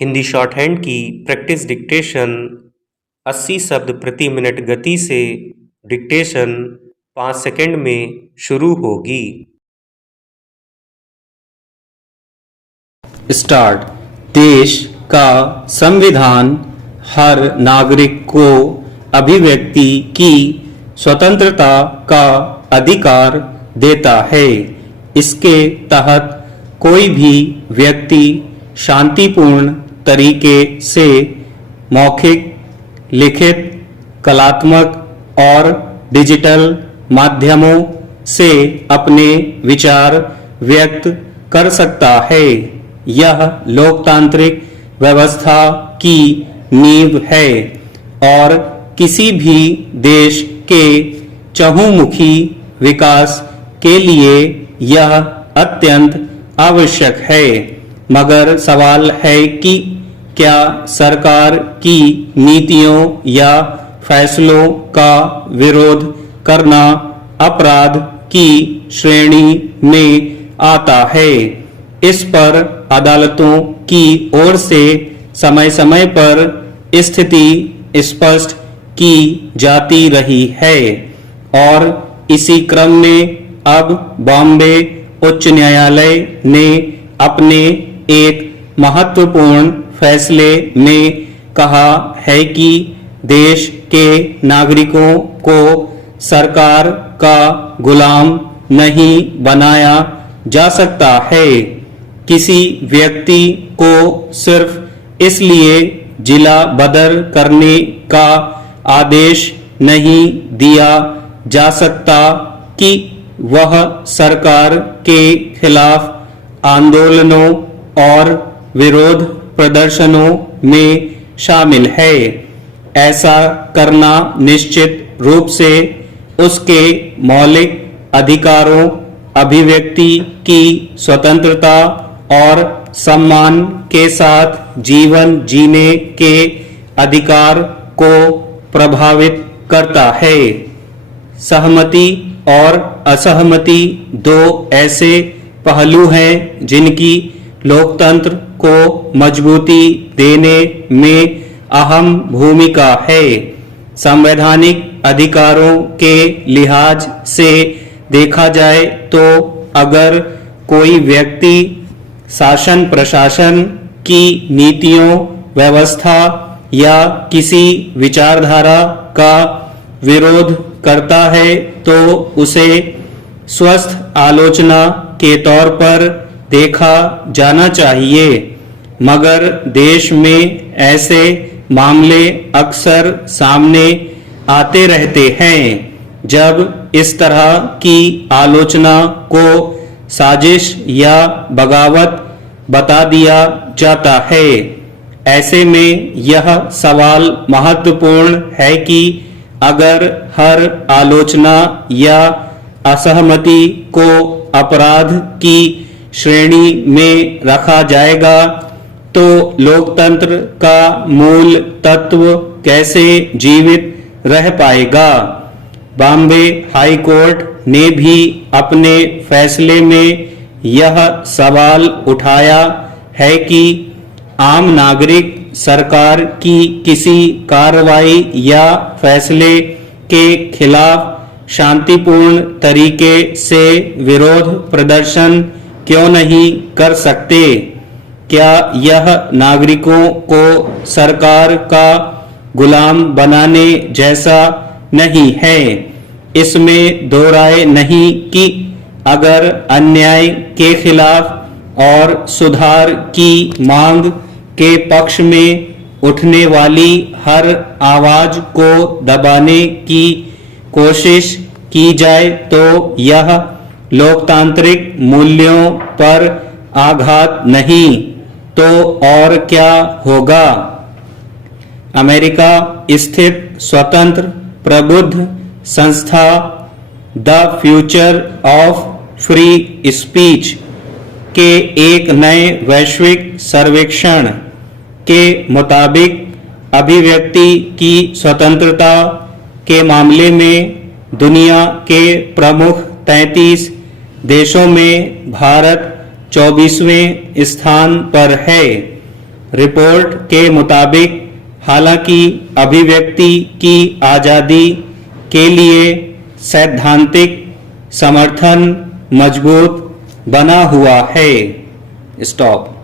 Hindi short hand की practice dictation 80 शब्द प्रति मिनट गति से डिक्टेशन 5 सेकंड में शुरू होगी। स्टार्ट। देश का संविधान हर नागरिक को अभिव्यक्ति की स्वतंत्रता का अधिकार देता है। इसके तहत कोई भी व्यक्ति शांतिपूर्ण तरीके से मौखिक, लिखित, कलात्मक और डिजिटल माध्यमों से अपने विचार व्यक्त कर सकता है। यह लोकतांत्रिक व्यवस्था की नींव है और किसी भी देश के चहुमुखी विकास के लिए यह अत्यंत आवश्यक है। मगर सवाल है कि क्या सरकार की नीतियों या फैसलों का विरोध करना अपराध की श्रेणी में आता है। इस पर अदालतों की ओर से समय समय पर स्थिति स्पष्ट की जाती रही है और इसी क्रम में अब बॉम्बे उच्च न्यायालय ने अपने एक महत्वपूर्ण फैसले में कहा है कि देश के नागरिकों को सरकार का गुलाम नहीं बनाया जा सकता है। किसी व्यक्ति को सिर्फ इसलिए जिला बदल करने का आदेश नहीं दिया जा सकता कि वह सरकार के खिलाफ आंदोलनों और विरोध प्रदर्शनों में शामिल है। ऐसा करना निश्चित रूप से उसके मौलिक अधिकारों, अभिव्यक्ति की स्वतंत्रता और सम्मान के साथ जीवन जीने के अधिकार को प्रभावित करता है। सहमति और असहमति दो ऐसे पहलू हैं जिनकी लोकतंत्र को मजबूती देने में अहम भूमिका है। संवैधानिक अधिकारों के लिहाज से देखा जाए तो अगर कोई व्यक्ति शासन प्रशासन की नीतियों, व्यवस्था या किसी विचारधारा का विरोध करता है तो उसे स्वस्थ आलोचना के तौर पर देखा जाना चाहिए। मगर देश में ऐसे मामले अक्सर सामने आते रहते हैं जब इस तरह की आलोचना को साजिश या बगावत बता दिया जाता है। ऐसे में यह सवाल महत्वपूर्ण है कि अगर हर आलोचना या असहमति को अपराध की श्रेणी में रखा जाएगा तो लोकतंत्र का मूल तत्व कैसे जीवित रह पाएगा। बॉम्बे हाई कोर्ट ने भी अपने फैसले में यह सवाल उठाया है कि आम नागरिक सरकार की किसी कार्रवाई या फैसले के खिलाफ शांतिपूर्ण तरीके से विरोध प्रदर्शन क्यों नहीं कर सकते। क्या यह नागरिकों को सरकार का गुलाम बनाने जैसा नहीं है। इसमें दो राय नहीं कि अगर अन्याय के खिलाफ और सुधार की मांग के पक्ष में उठने वाली हर आवाज को दबाने की कोशिश की जाए तो यह लोकतांत्रिक मूल्यों पर आघात नहीं तो और क्या होगा। अमेरिका स्थित स्वतंत्र प्रबुद्ध संस्था the future of free speech के एक नए वैश्विक सर्वेक्षण के मुताबिक अभिव्यक्ति की स्वतंत्रता के मामले में दुनिया के प्रमुख 33 देशों में भारत 24वें स्थान पर है। रिपोर्ट के मुताबिक हालांकि अभिव्यक्ति की आज़ादी के लिए सैद्धांतिक समर्थन मजबूत बना हुआ है। स्टॉप।